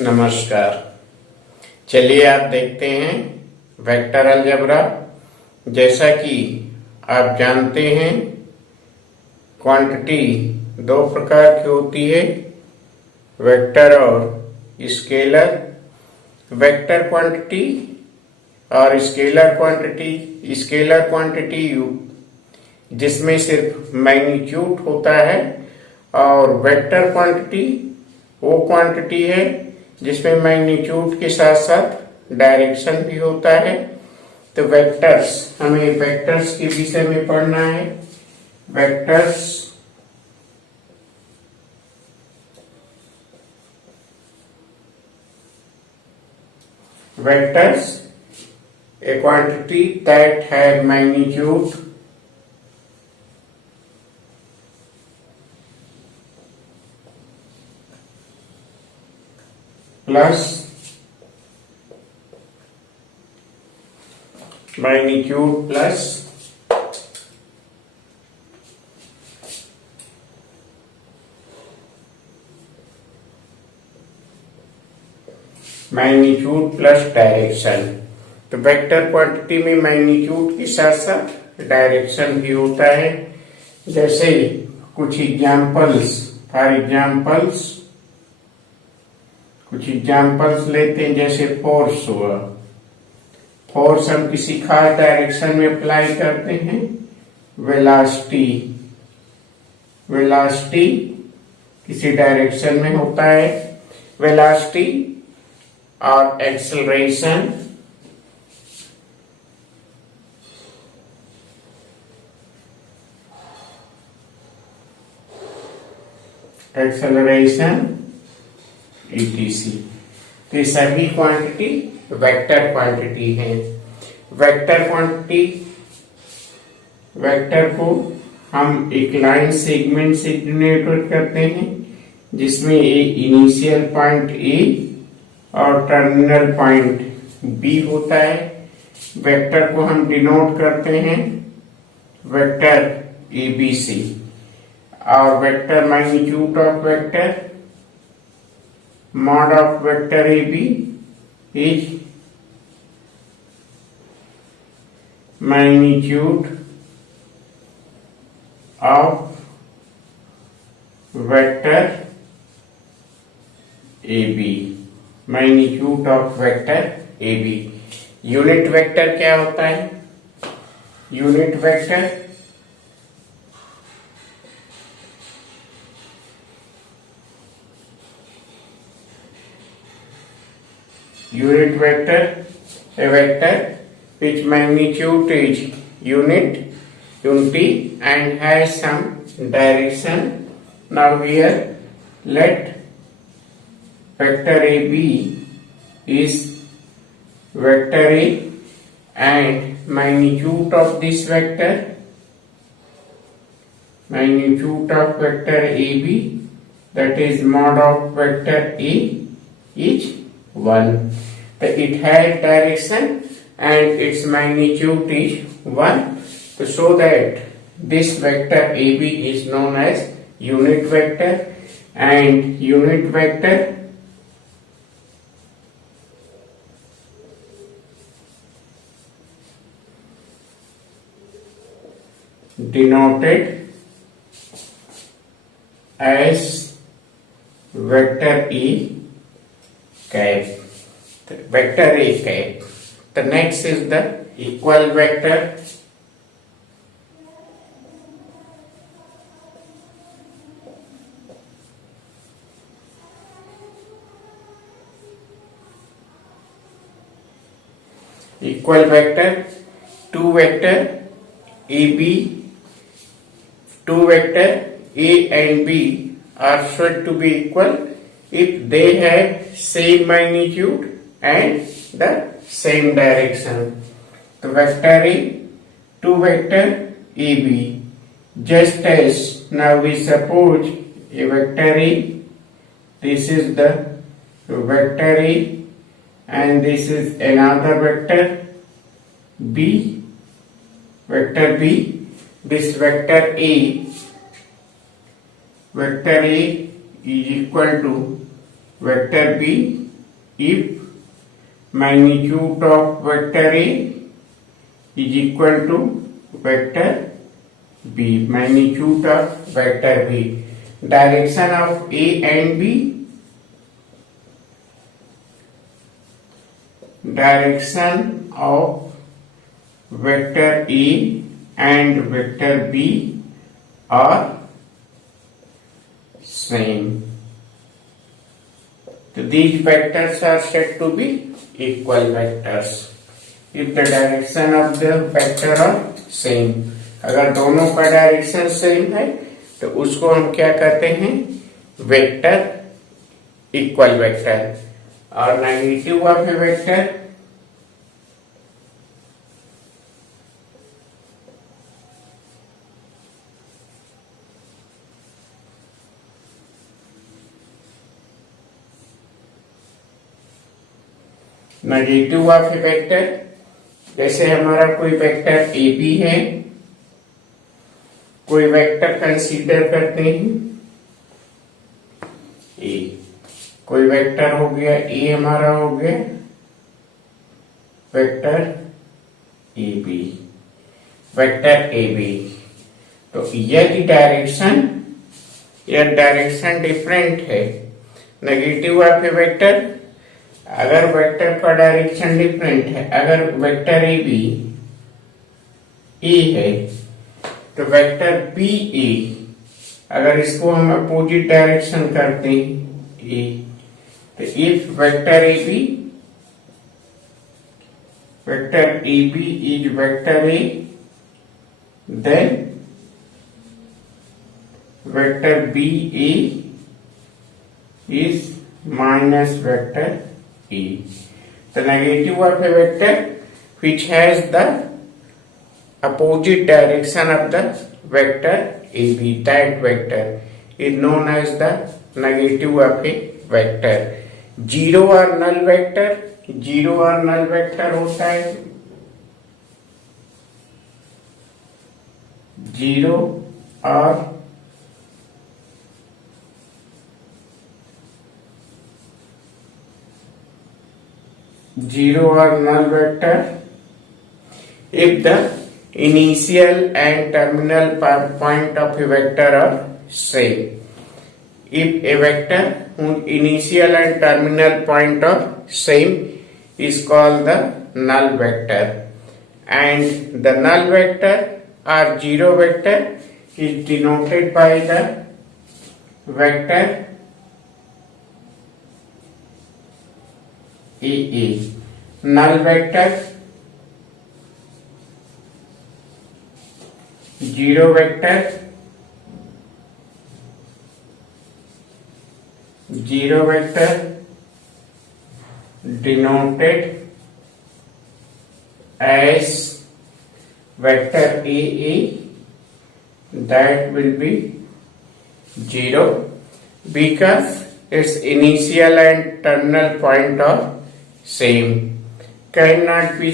नमस्कार। चलिए आप देखते हैं वेक्टर अलजेब्रा। जैसा कि आप जानते हैं, क्वांटिटी दो प्रकार की होती है, वेक्टर और स्केलर। वेक्टर क्वांटिटी और स्केलर क्वांटिटी। स्केलर क्वांटिटी जिसमें सिर्फ मैग्नीट्यूड होता है, और वेक्टर क्वांटिटी वो क्वांटिटी है जिसमें मैग्नीट्यूड के साथ साथ डायरेक्शन भी होता है। तो वेक्टर्स, हमें वेक्टर्स के विषय में पढ़ना है। Vectors a quantity that have magnitude plus magnitude plus magnitude plus direction. तो वेक्टर क्वांटिटी में मैग्नीट्यूड के साथ साथ डायरेक्शन भी होता है। जैसे कुछ एग्जाम्पल्स लेते हैं। जैसे फोर्स हुआ, फोर्स हम किसी खास डायरेक्शन में अप्लाई करते हैं। वेलोसिटी किसी डायरेक्शन में होता है। वेलोसिटी और एक्सेलरेशन etc। तो ये सभी क्वांटिटी वेक्टर क्वांटिटी है। वेक्टर को हम एक लाइन सेगमेंट से डिनोट करते हैं, जिसमें इनिशियल पॉइंट ए और टर्मिनल पॉइंट बी होता है। वेक्टर को हम डिनोट करते हैं वेक्टर ए बी सी। और vector magnitude of vector, mod of vector AB is magnitude of vector AB। Magnitude of vector AB। Unit vector क्या होता है? Unit vector a vector which magnitude is unity and has some direction. Now here let vector AB is vector A, and magnitude of this vector, magnitude of vector AB, that is mod of vector A, is 1. It has direction and its magnitude is 1. So that this vector AB is known as unit vector, and unit vector denoted as vector E cap, vector A cap. The next is the equal vector. Equal vector, two vector A and B are said to be equal if they have same magnitude and the same direction. The vector A, two vector AB. Just as now we suppose a vector A, this is the vector A, and this is another vector B, vector B. This vector A is equal to vector B if magnitude of vector A is equal to vector B. Magnitude of vector B. Direction of A and B. Direction of vector A and vector B are same. So these vectors are said to be equal vectors if the direction of the vector are same. अगर दोनों का direction same है तो उसको हम क्या कहते हैं, वेक्टर इक्वल वेक्टर. और negative of A vector negative of A vector, जैसे हमारा कोई वेक्टर ए बी है, कोई वेक्टर कंसीडर करते हैं ए, कोई वेक्टर हो गया ए, हमारा हो गया vector A B, vector A B. तो यदि डायरेक्शन डिफरेंट है, नेगेटिव ऑफ ए वेक्टर, अगर वेक्टर का डायरेक्शन डिफरेंट है, अगर वेक्टर ए बी ए है तो वेक्टर बी ए, अगर इसको हम अपोजिट डायरेक्शन करते हैं ए, तो if vector A B is vector A, then vector B A is minus vector A. The negative of a vector which has the opposite direction of the vector AB, that vector is known as the negative of a vector. Zero और null vector होता है, zero और null vector if the initial and terminal point of a vector are same. If a vector whose initial and terminal point are same is called the null vector, and the null vector or zero vector is denoted by the vector AA. Null vector, zero vector, denoted as vector AA, that will be zero because its initial and terminal point are same. Cannot be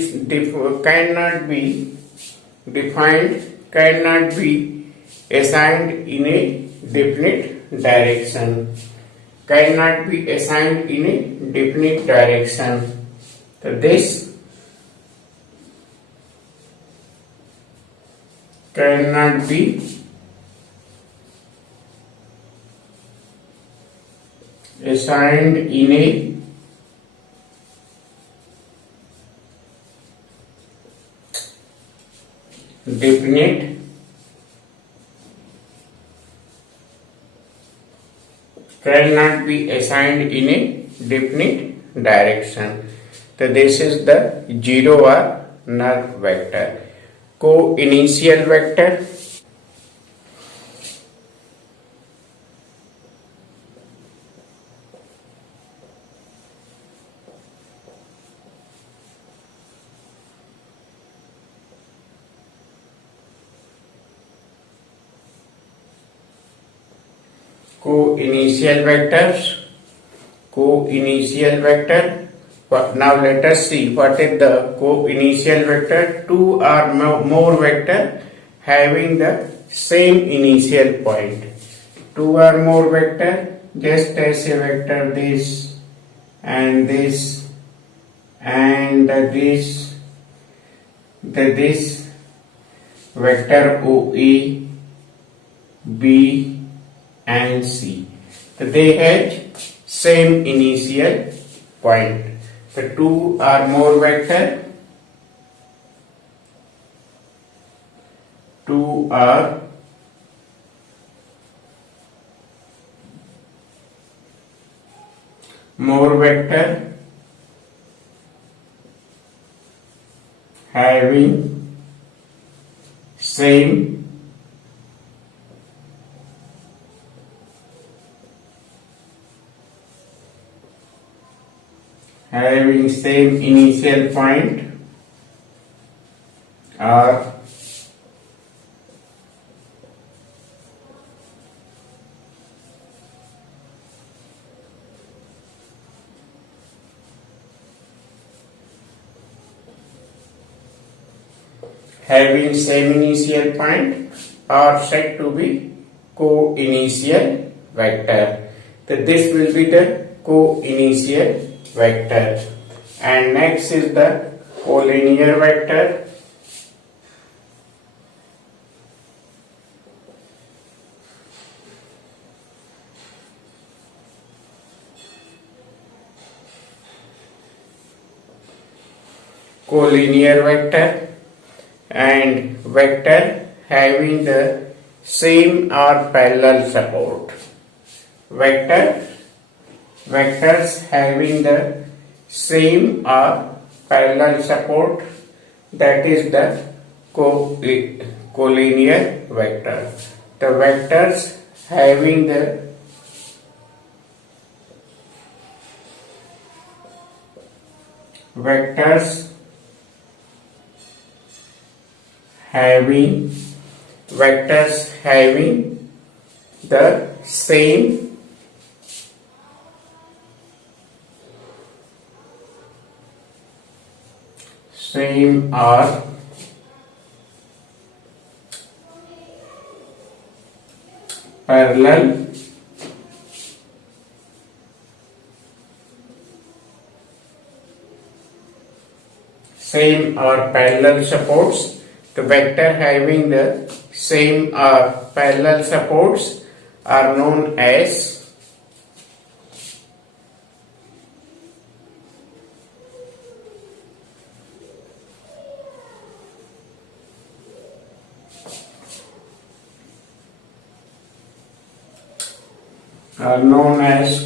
defined, cannot be assigned in a definite direction. Cannot be assigned in a definite direction. So this cannot be assigned in a definite cannot be assigned in a definite direction. So this is the zero or null vector. Co-initial vector, co-initial vector. Now let us see what is the co-initial vector. Two or more vector having the same initial point. Two or more vector, just as a vector this and this and this vector OA, B and C. So they had same initial point. The two are more vector. Two are more vector having same initial point are having same initial point are said to be co-initial vector. So this will be the co-initial vector. And next is the collinear vector. Collinear vector and vector having the same or parallel support. Vectors having the same or parallel support, that is the collinear vector. The vectors having the the same or parallel supports. The vector having the same or parallel supports are known as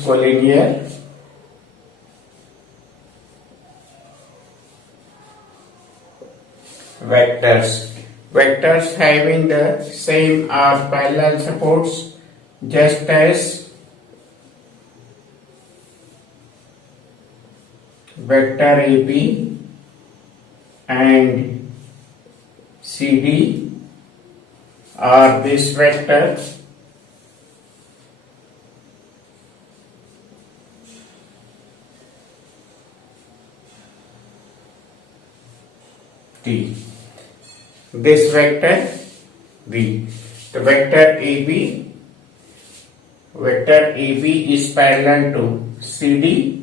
collinear vectors. Vectors having the same or parallel supports, just as vector AB and CD, or this vector T. This vector B. The vector AB is parallel to CD.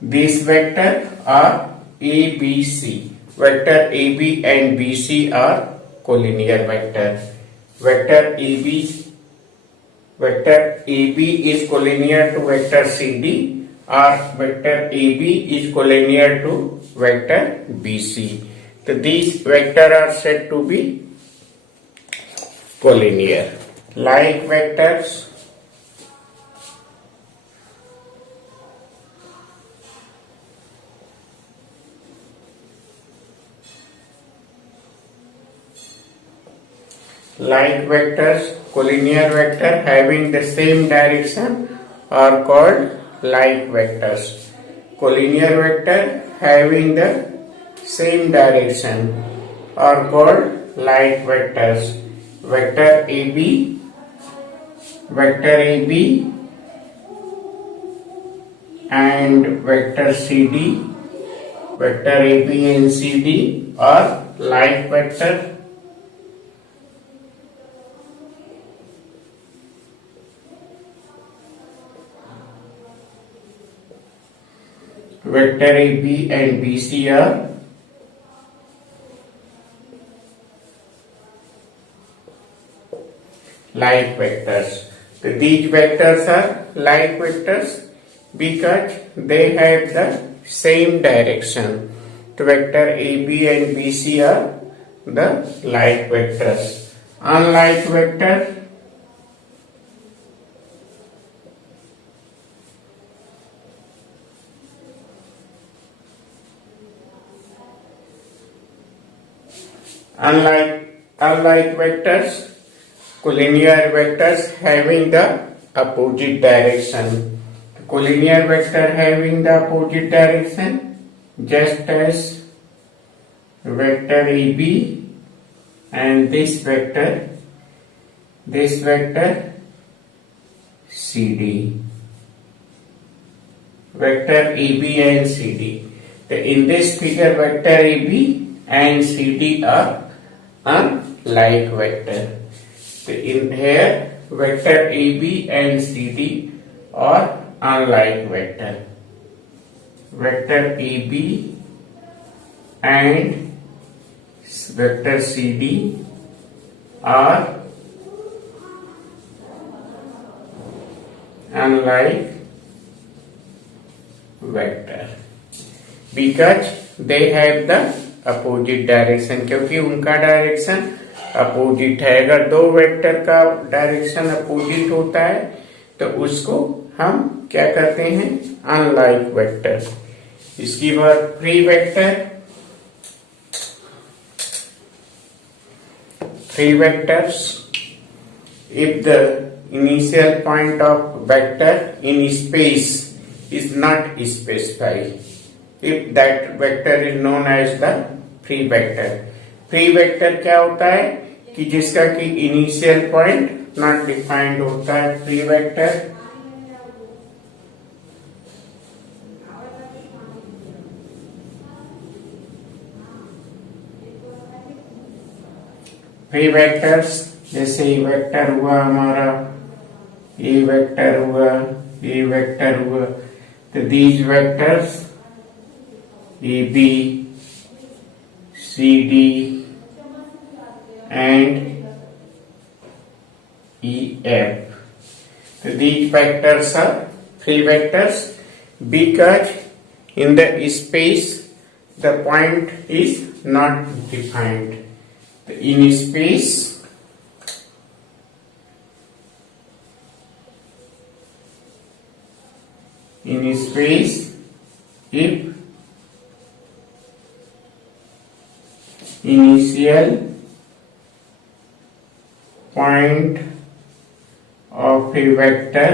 This vector are ABC. Vector AB and BC are collinear vector. Vector AB is collinear to vector CD, or vector AB is collinear to vector BC. So these vectors are said to be collinear. Like vectors, collinear vector having the same direction are called like vectors. Collinear vector having the same direction are called like vectors. Vector AB and vector CD, vector AB and CD are like vector. vector AB and BC are like vectors. So these vectors are like vectors because they have the same direction. The vector AB and BC are the like vectors. Unlike vector, unlike vectors, collinear vectors having the opposite direction. Collinear vector having the opposite direction, just as vector AB and this vector CD. Vector AB and CD. In this figure, vector AB and CD are unlike vector. In here, vector AB and CD are unlike vector. Vector AB and vector CD are unlike vector because they have the opposite direction. क्योंकि उनका direction opposite है. अगर दो vector का direction opposite होता है तो उसको हम क्या करते हैं? Unlike vector. इसकी बात free vector. Free vectors, if the initial point of vector in space is not specified, if that vector is known as the free vector. Free vector क्या होता है कि जिसका कि initial point not defined होता है. Free vector फ्री वेक्टर्स जैसे ये वेक्टर हुआ हमारा, ये वेक्टर हुआ, ये वेक्टर हुआ. तो these vectors A B C D and E F. तो these vectors are free vectors because in the space the point is not defined. In space if initial point of a vector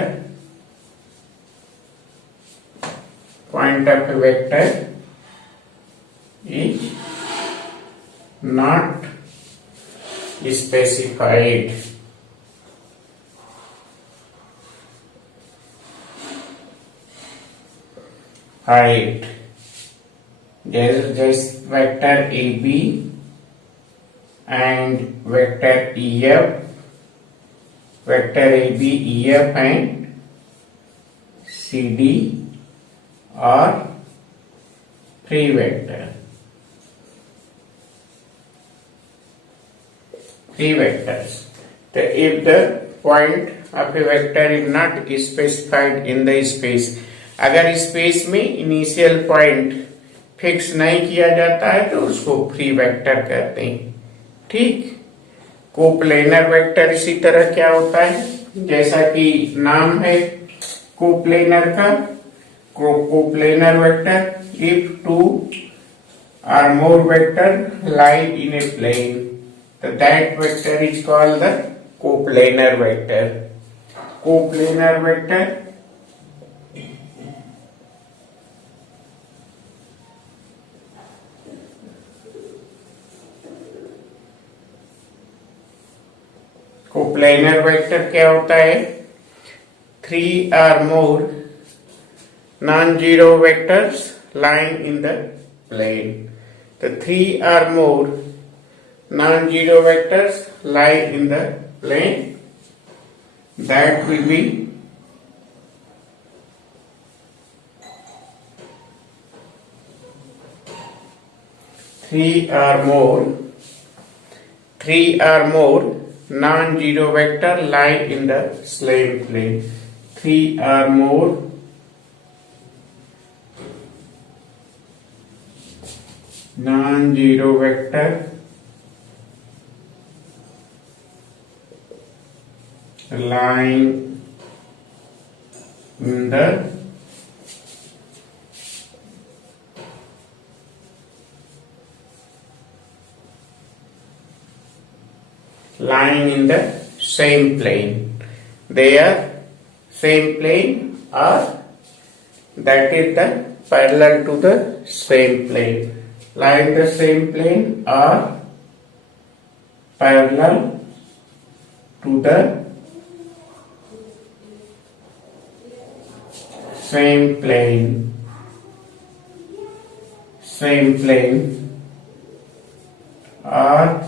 is not specified, right, just vector AB and vector EF, vector AB, EF and CD are free vector. Free vectors. So if the point of a vector is not specified in the space, अगर space में initial point fix नहीं किया जाता है तो उसको free vector कहते हैं. ठीक. कोप्लेनर वेक्टर इसी तरह क्या होता है, जैसा कि नाम है कोप्लेनर का. Coplanar vector if two or more vector lie in a plane. So that vector is called the coplanar vector. Coplanar vector coplanar vector क्या होता है? 3 or more non-zero vectors lying in the plane. The 3 or more non-zero vectors lie in the plane. That will be three or more non-zero vector lie in the same plane. Three or more non-zero vector lying in the same plane. They are same plane, or that is the parallel to the same plane. Lie in the same plane or parallel to the same plane are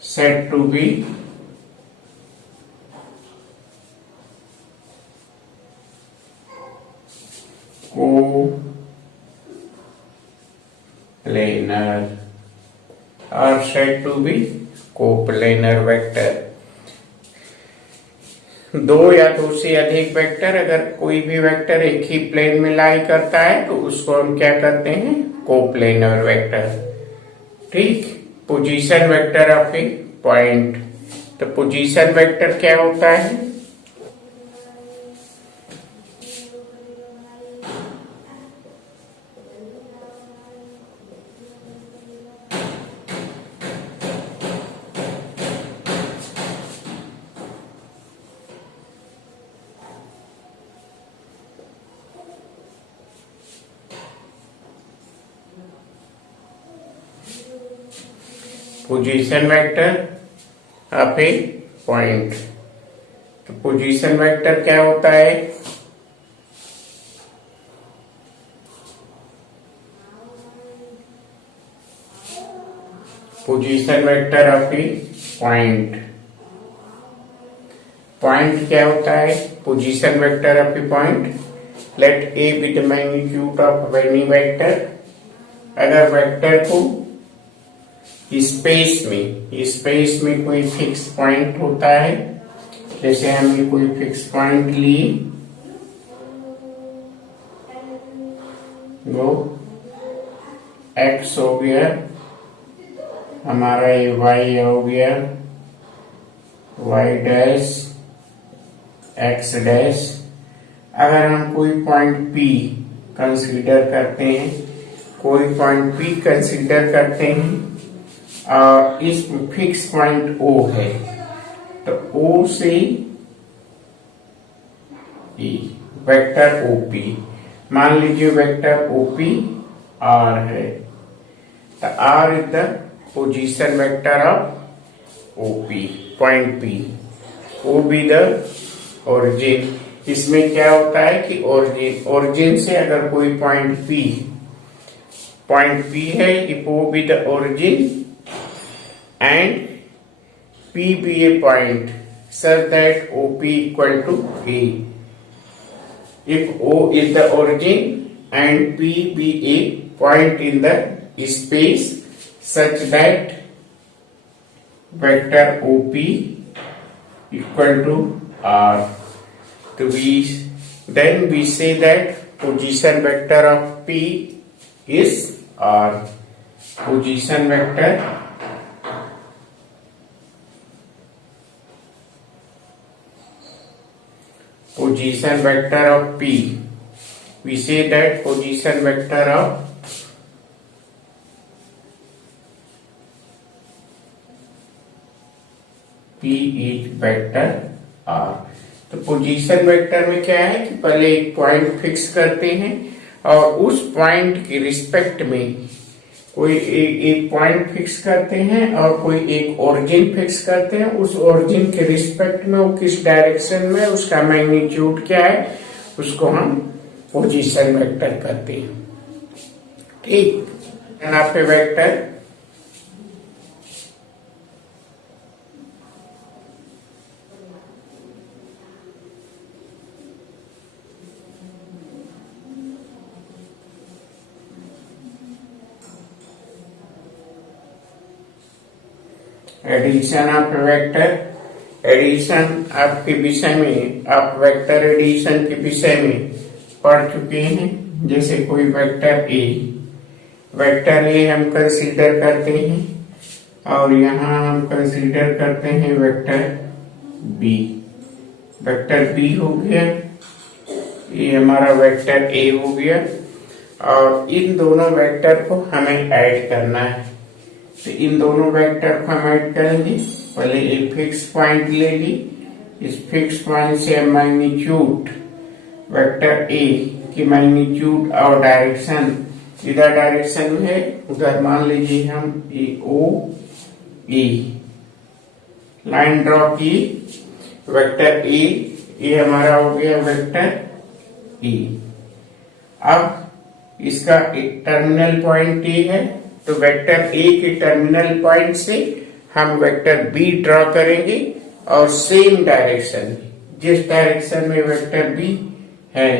said to be coplanar, are said to be coplanar vector. दो या दो से अधिक vector, अगर कोई भी vector एक ही plane में लाई करता है तो उसको हम क्या करते हैं? Coplanar vector. ठीक। Position vector of a point, तो पोजीशन वेक्टर क्या होता है? Position vector of a point, तो पोजीशन वेक्टर क्या होता है? Position vector of a point, point क्या होता है? Position vector of a point, let A be the magnitude of any vector. अगर वेक्टर को स्पेस में कोई फिक्स पॉइंट होता है, जैसे हमने कोई फिक्स पॉइंट ली, वो एक्स हो गया, हमारा ये वाई हो गया, वाई डैश एक्स डैश। अगर हम कोई पॉइंट पी कंसीडर करते हैं, और इस फिक्स पॉइंट O है, तो O से E वेक्टर OP, मान लीजिए वेक्टर OP R है, तो R is the position vector of OP, point P। O be the origin. इसमें क्या होता है कि ओरिजिन से अगर कोई पॉइंट P है, if O be the origin and P be a point such that OP equal to A. If O is the origin and P be a point in the space such that vector OP equal to R, so then we say that position vector of P is R. Position vector of P, we say that position vector of P is vector R। तो position vector में क्या है कि पहले एक point fix करते हैं और उस पॉइंट के रिस्पेक्ट में कोई एक पॉइंट फिक्स करते हैं और कोई एक ओरिजिन फिक्स करते हैं। उस ओरिजिन के रिस्पेक्ट में वो किस डायरेक्शन में, उसका मैग्नीट्यूड क्या है, उसको हम पोजीशन वेक्टर कहते हैं। ठीक। यहाँ पे vector addition of vector, addition आपके विषय में, आप वेक्टर एडिशन के विषय में पढ़ चुके हैं। जैसे कोई वेक्टर ए हम कंसीडर करते हैं और यहाँ हम कंसीडर करते हैं वेक्टर बी। वेक्टर बी हो गया, ये हमारा वेक्टर ए हो गया और इन दोनों वेक्टर को हमें ऐड करना है। तो इन दोनों वेक्टर को हम ऐड करेंगे। पहले एक फिक्स पॉइंट ले ली, इस फिक्स पॉइंट से मैग्नीट्यूड वेक्टर ए की मैग्नीट्यूड और डायरेक्शन, इधर डायरेक्शन में है, उधर मान लीजिए हम ए लाइन ड्रॉ की। वेक्टर ए, ये हमारा हो गया वेक्टर ए। अब इसका एक टर्मिनल पॉइंट ए है, तो वेक्टर ए के टर्मिनल पॉइंट से हम वेक्टर बी ड्रॉ करेंगे और सेम डायरेक्शन में, जिस डायरेक्शन में वेक्टर बी है,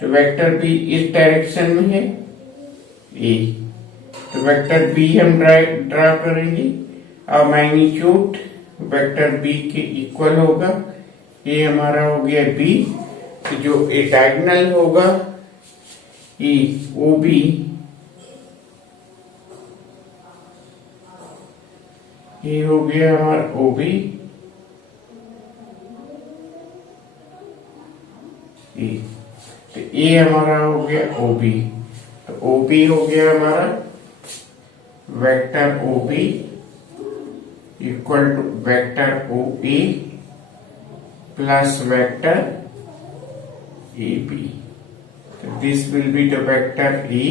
तो वेक्टर बी इस डायरेक्शन में है ए, तो वेक्टर बी हम ड्रॉ करेंगे और मैग्नीट्यूड वेक्टर बी के इक्वल होगा। ये हमारा हो गया बी, जो ए डायगोनल होगा ई ओ बी, ये हो गया हमारा ओ बी, तो ये हमारा हो गया ओ बी। तो ओ बी हो गया हमारा vector O B equal to vector O A plus vector A B. So this will be the vector E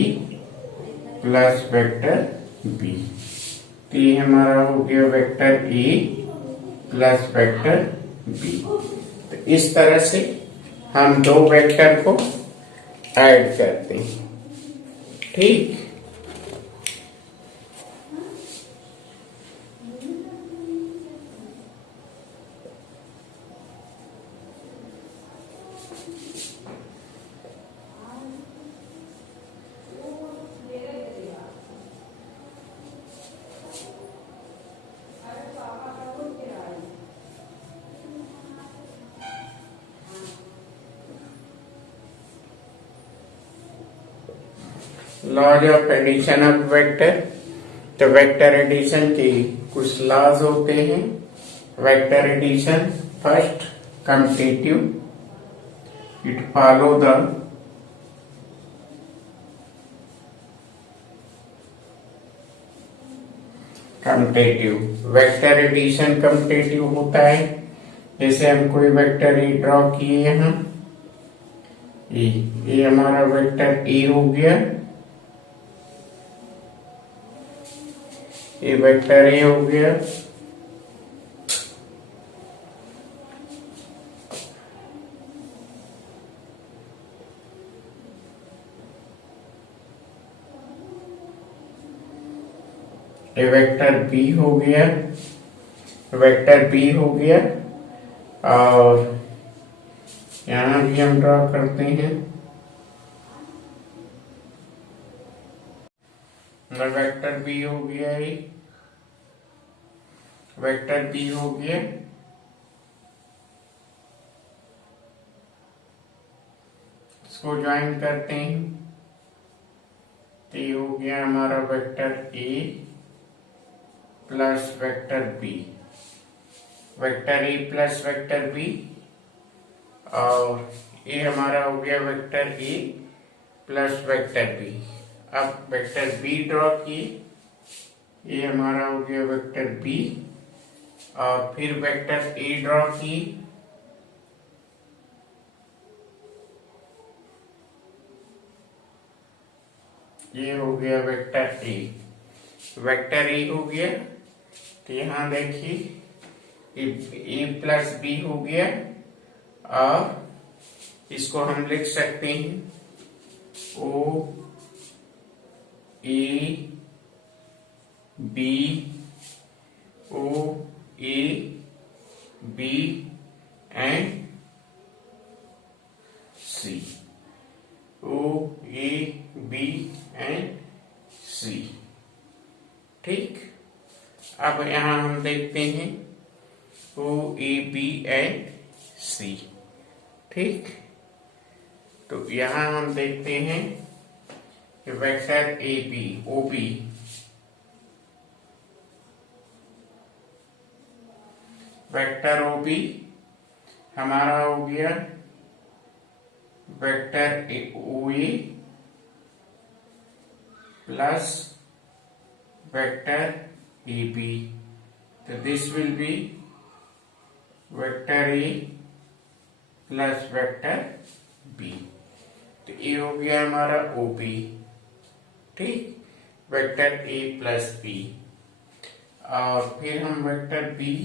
plus vector B। तो ये हमारा हो गया vector E plus vector B। तो इस तरह से हम दो वेक्टर को ऐड करते हैं। ठीक, laws of addition of vector. तो वेक्टर एडिशन के कुछ लॉज होते हैं। Vector addition, first competitive, it follow the competitive. Vector addition competitive होता है। जैसे हम कोई वेक्टर ए ड्रॉ किए यहाँ, ये हमारा वेक्टर ए हो गया, ये वेक्टर ए हो गया, ये वेक्टर बी हो गया, वेक्टर बी हो गया, और यहां भी हम ड्रॉ करते हैं वेक्टर बी हो गया, ये वेक्टर बी हो गया, इसको ज्वाइन करते हैं तो ये हो गया हमारा vector A plus vector B, vector A plus vector B, और ये हमारा हो गया vector A plus vector B. अब वेक्टर बी ड्रॉ किए, ये हमारा हो गया वेक्टर बी, और फिर वेक्टर ए ड्रॉ किए, ये हो गया वेक्टर ए, वेक्टर ए हो गया। तो यहां देखिए ए प्लस बी हो गया, और इसको हम लिख सकते हैं O A B, O A B and C, O A B and C. ठीक, अब यहाँ हम देखते हैं O A B and C. ठीक, तो यहाँ हम देखते हैं कि vector A B O B vector O B हमारा हो गया vector O A plus vector A B, तो this will be vector A plus vector B. तो ये हो गया हमारा ओ बी। ठीक, वेक्टर ए प्लस बी। और फिर हम vector B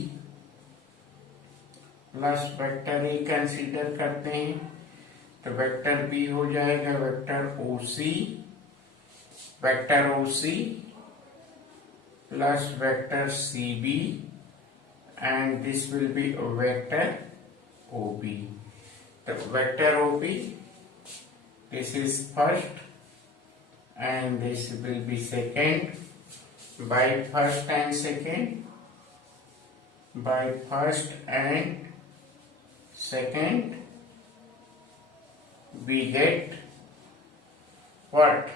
plus vector A consider करते हैं, तो वेक्टर बी हो जाएगा vector O C plus vector C B and this will be a vector OB. The vector OB, this is first and this will be second. By first and second we get what?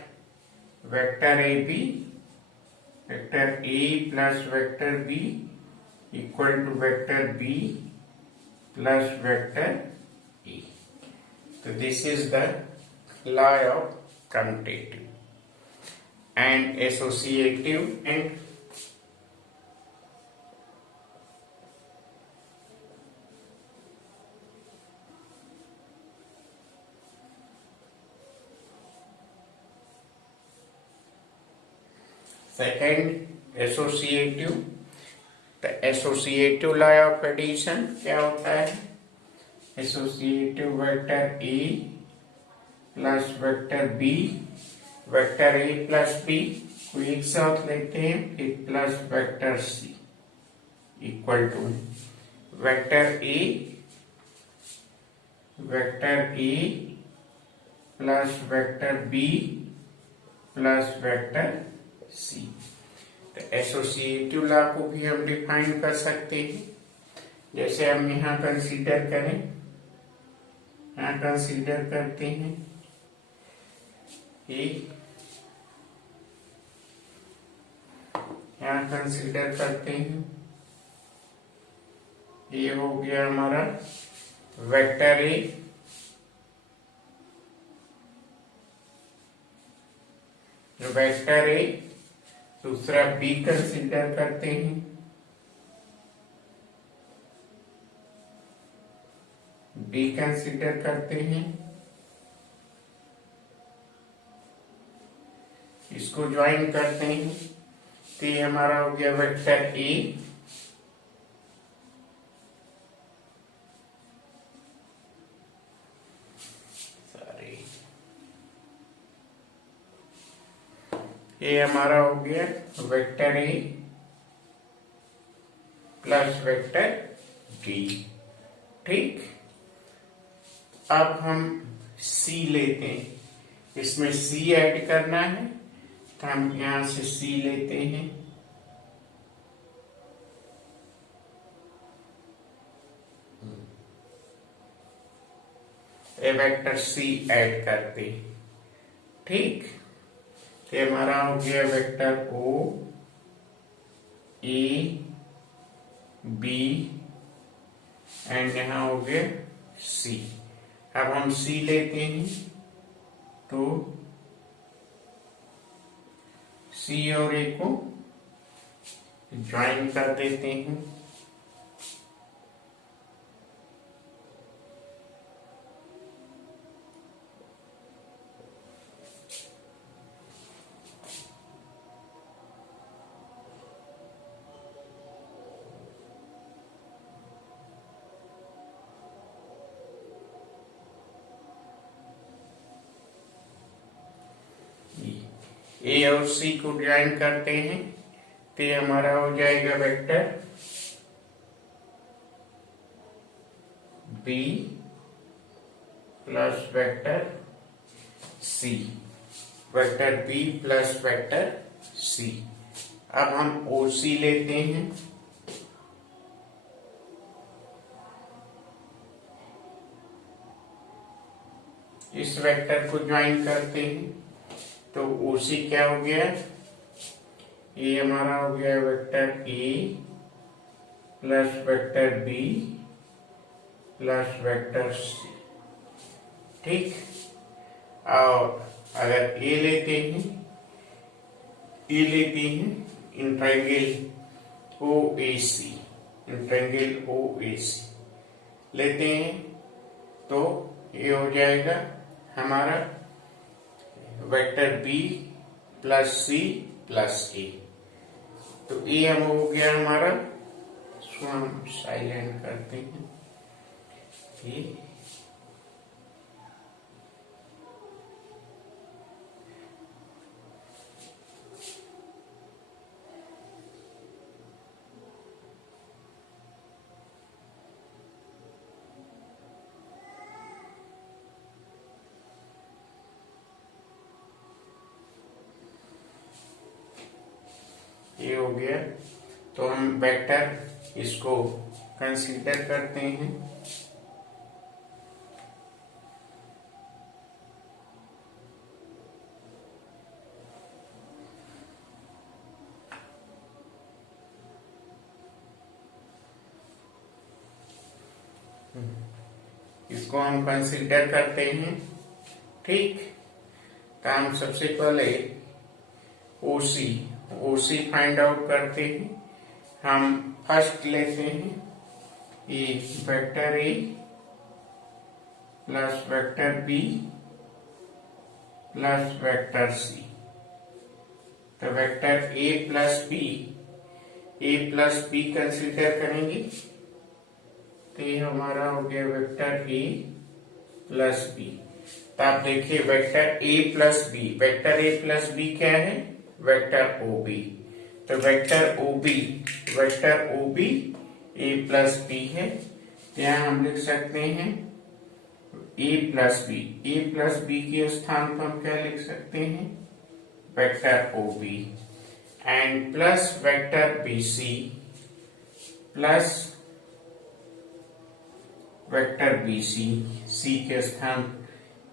Vector AB, vector A plus vector B equal to vector B plus vector E. So this is the law of commutative and associative and second associative। तो associative law of addition क्या होता है? Associative vector A plus vector B, vector A plus B को एक साथ लेते हैं, फिर plus vector C equal to vector A plus vector B plus vector C. तो एसोसिएटिव लॉ को भी हम डिफाइन कर सकते हैं, जैसे हम यहाँ कंसीडर करें, यहाँ कंसीडर करते हैं यहाँ कंसीडर करते हैं, ये हो गया हमारा वेक्टर ए दूसरा बी कंसीडर करते हैं, इसको ज्वाइन करते हैं, तो ये हमारा हो गया वेक्टर ए ये हमारा हो गया vector A plus vector B. ठीक, अब हम सी लेते हैं, इसमें सी ऐड करना है, तो हम यहां से सी लेते हैं, ये वेक्टर सी ऐड करते हैं। ठीक, ये हमारा हो गया vector O A B and यहां हो गया सी। अब हम सी लेते हैं, तो सी और ए को ज्वाइन कर देते हैं, ए और सी को ज्वाइन करते हैं, तो ये हमारा हो जाएगा vector B plus vector C, vector B plus vector C. अब हम OC लेते हैं, इस वेक्टर को ज्वाइन करते हैं, तो OC क्या हो गया, ये हमारा हो गया vector A plus vector B plus vector C। ठीक, और अगर A लेते हैं, इन ट्रायंगल OAC, लेते हैं, तो ये हो जाएगा हमारा vector B plus C plus A। तो ये हम हो गया हमारा, इसको हम साइलेंट करते हैं, ये हो गया। तो हम वेक्टर इसको कंसीडर करते हैं, इसको हम कंसीडर करते हैं। ठीक, तो हम सबसे पहले OC फाइंड आउट करते हैं। हम फर्स्ट लेते हैं ये vector A plus vector B plus vector C। तो vector A plus B consider करेंगे, तो ये हमारा हो गया वेक्टर A प्लस B। तो आप देखिए वेक्टर A प्लस B क्या है, वेक्टर OB। तो vector OB A plus B है, यहाँ हम लिख सकते हैं A प्लस B के स्थान पर हम क्या लिख सकते हैं, vector OB, and plus vector BC plus vector BC, C के स्थान,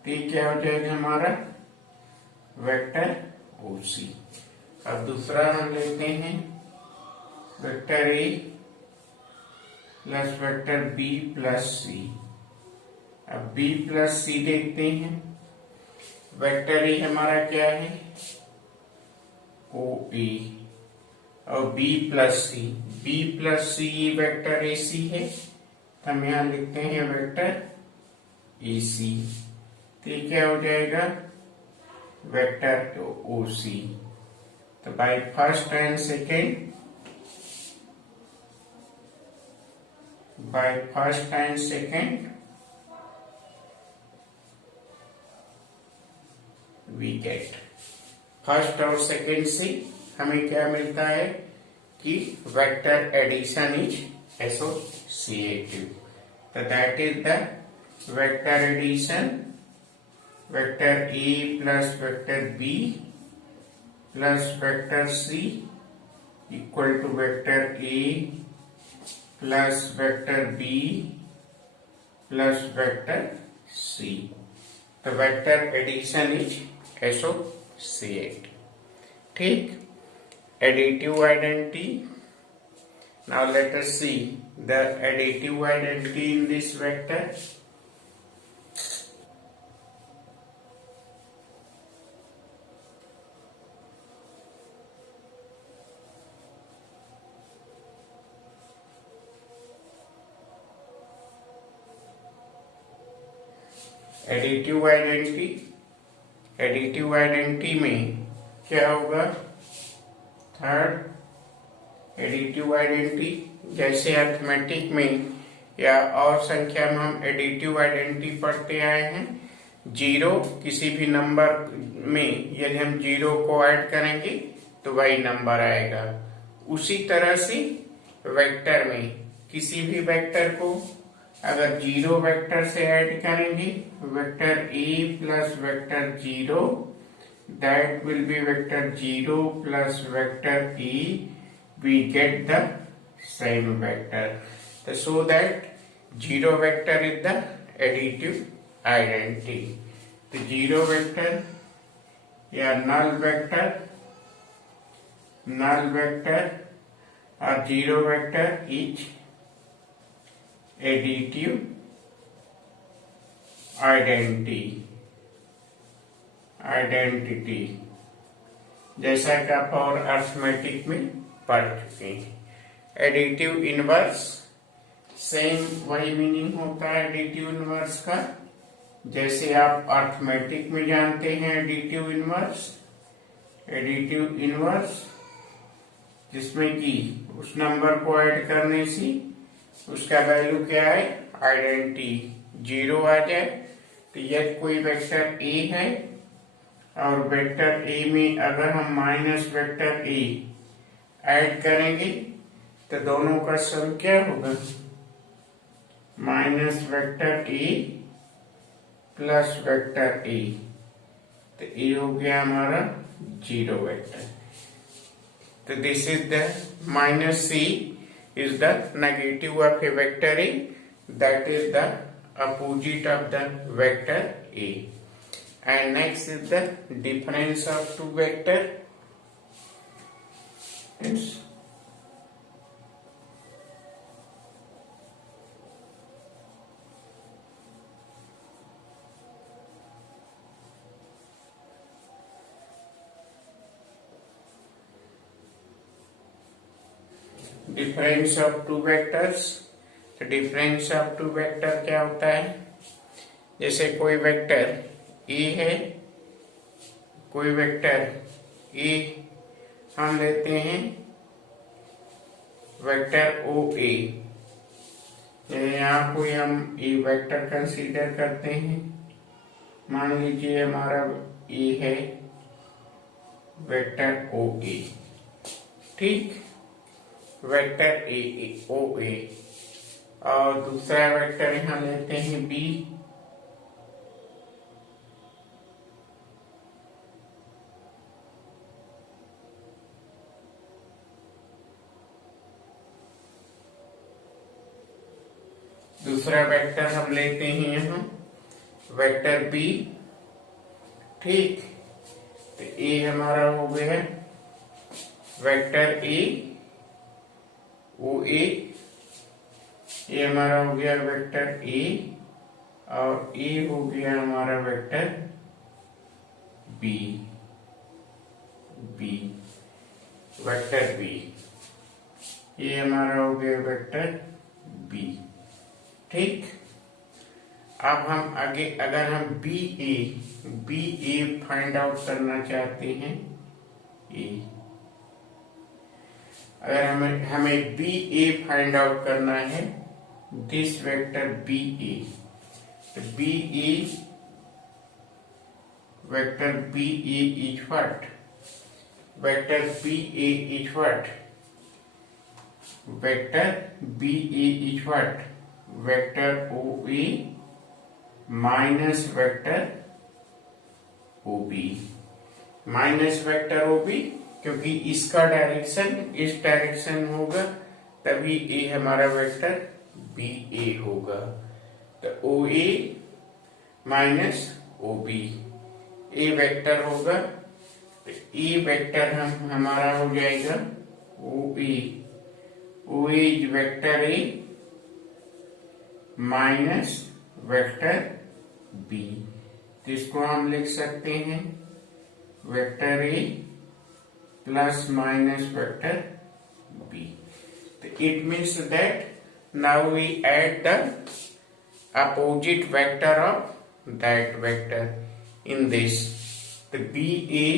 तो क्या हो जाएगा हमारा वेक्टर OC। अब दूसरा हम लेते हैं vector A plus vector B plus C। अब B प्लस C देखते हैं, वेक्टर A हमारा क्या है, OA, और B plus C vector AC है, तो हम यहाँ लिखते हैं वेक्टर AC। तो क्या हो जाएगा वेक्टर OC। तो by first and second we get, first और सेकेंड से हमें क्या मिलता है कि वेक्टर एडिशन इज एसोसिएटिव। तो that is the vector addition, vector A plus vector B plus vector C equal to vector A plus vector B plus vector C। तो vector addition is associate. ठीक, additive identity. Now let us see the additive identity in this vector. Additive identity में क्या होगा, third additive identity, जैसे arithmetic में या और संख्या में हम एडिटिव आइडेंटिटी पढ़ते आए हैं, जीरो किसी भी नंबर में यदि हम जीरो को ऐड करेंगे तो वही नंबर आएगा। उसी तरह से वेक्टर में किसी भी वेक्टर को अगर जीरो वेक्टर से ऐड करेंगे, vector A plus vector zero that will be vector 0 plus vector e, we get the same vector. So that 0 vector is the additive identity. The 0 vector या null vector or 0 vector is additive identity, जैसा कि आप और arithmetic में पढ़ चुके हैं. Additive inverse same वही मीनिंग होता है एडिटिव इनवर्स का, जैसे आप अर्थमेटिक में जानते हैं एडिटिव इनवर्स जिसमें कि उस नंबर को ऐड करने से उसका वैल्यू क्या है, आइडेंटिटी 0 आ जाए. तो यदि कोई वेक्टर ए है और वेक्टर ए में अगर हम माइनस वेक्टर ए ऐड करेंगे तो दोनों का सम क्या होगा, minus vector A plus vector A. तो ए हो गया हमारा 0 वेक्टर. तो this is the minus C is the negative of a vector A, that is the opposite of the vector A. And next is the difference of two vector. It's difference of two vectors. तो difference of to vector क्या होता है, जैसे कोई vector ए है, कोई vector ए हम लेते हैं वेक्टर ओ ए. यहाँ कोई हम ए वेक्टर कंसीडर करते हैं. मान लीजिए हमारा ए है वेक्टर ओ ए, ठीक, वेक्टर ए ओ ए. और दूसरा वेक्टर यहां लेते हैं बी. दूसरा वेक्टर हम लेते हैं यहां वेक्टर बी, ठीक. तो ए हमारा हो गया वेक्टर ए ओ ए, ये हमारा हो गया वेक्टर ए और ए हो गया हमारा वेक्टर बी. वेक्टर बी, ये हमारा हो गया वेक्टर बी, ठीक. अब हम आगे अगर हम बी ए फाइंड आउट करना चाहते हैं, ए अगर हमें बी ए फाइंड आउट करना है, दिस वेक्टर बी ए, तो B A vector B A is what, vector B A is what, vector B A is what, vector O A minus vector O B, minus vector O B, क्योंकि इसका direction इस direction होगा तभी ए हमारा vector B A होगा. तो O A minus O B, A vector होगा. तो ए वेक्टर हमारा हो जाएगा O A is vector A minus vector B. तो इसको हम लिख सकते हैं vector A plus minus vector b. It means that now we add the opposite vector of that vector in this. The ba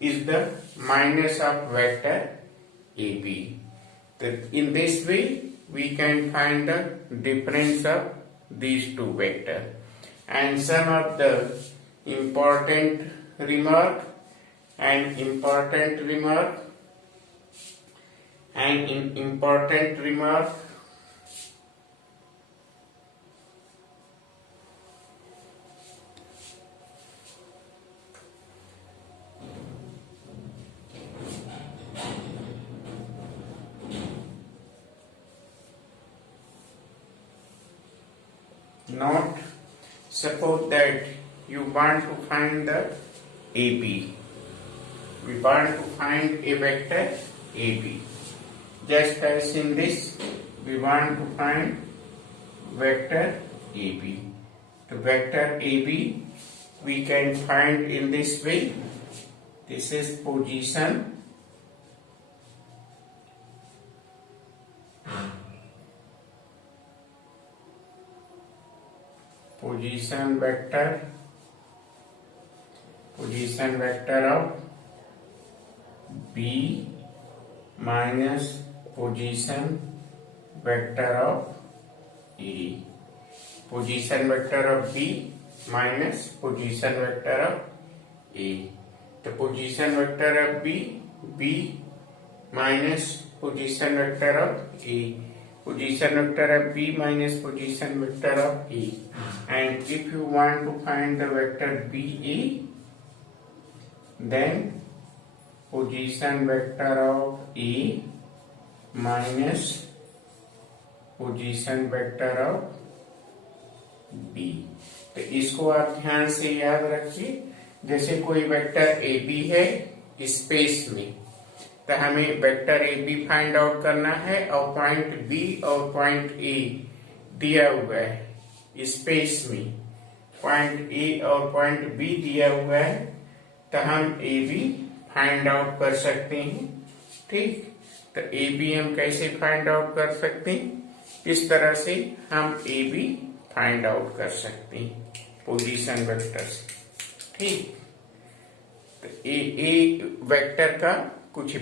is the minus of vector ab. In this way we can find the difference of these two vectors. And some of the important remark and important remark Not suppose that you want to find the AB. We want to find a vector AB. Just as in this, we want to find vector AB. The vector AB we can find in this way. This is position. Position vector of B minus position vector of A. Position vector of B minus position vector of A. The position vector of B minus position vector of A. Position vector of B minus position vector of A. And if you want to find the vector BA, then position vector of A minus position vector of B. तो इसको आप ध्यान से याद रखिए। जैसे कोई vector A B है स्पेस में, तो हमें vector A B find out करना है और पॉइंट बी और पॉइंट ए दिया हुआ है स्पेस में। पॉइंट ए और पॉइंट बी दिया हुआ है, तो हम ए बी फाइंड आउट कर सकते हैं। ठीक, तो ए बी हम कैसे फाइंड आउट कर सकते हैं? इस तरह से हम ए बी फाइंड आउट कर सकते हैं पोजीशन वेक्टर से। ठीक, तो ए वेक्टर का कुछ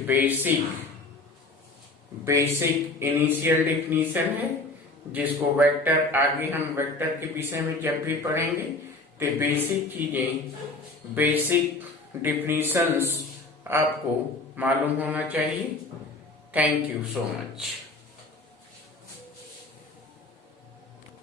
बेसिक इनिशियल डेफिनेशन है, जिसको वेक्टर आगे हम वेक्टर के विषय में जब भी पढ़ेंगे तो बेसिक चीजें, बेसिक डेफिनेशंस आपको मालूम होना चाहिए। Thank you so much.